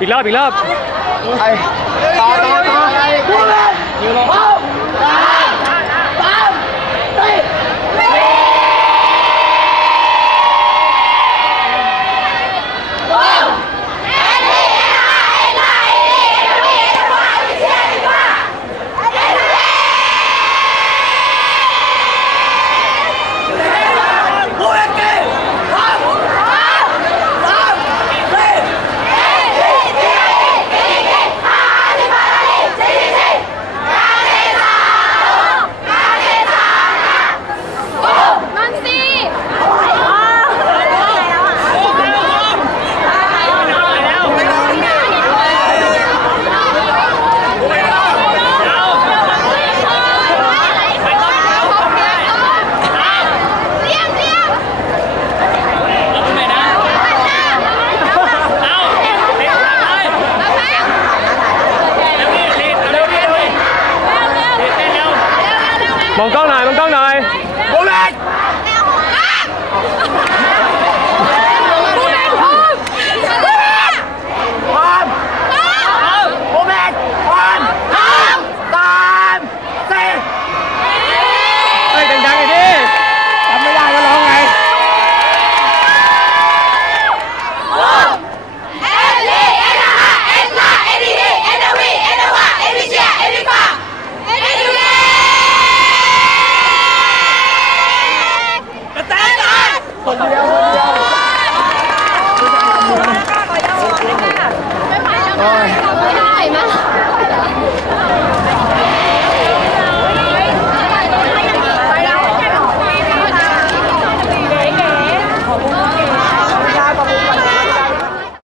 อีกรอบอีกรอบไอ้ต่อต่อต่อ một con này một con này.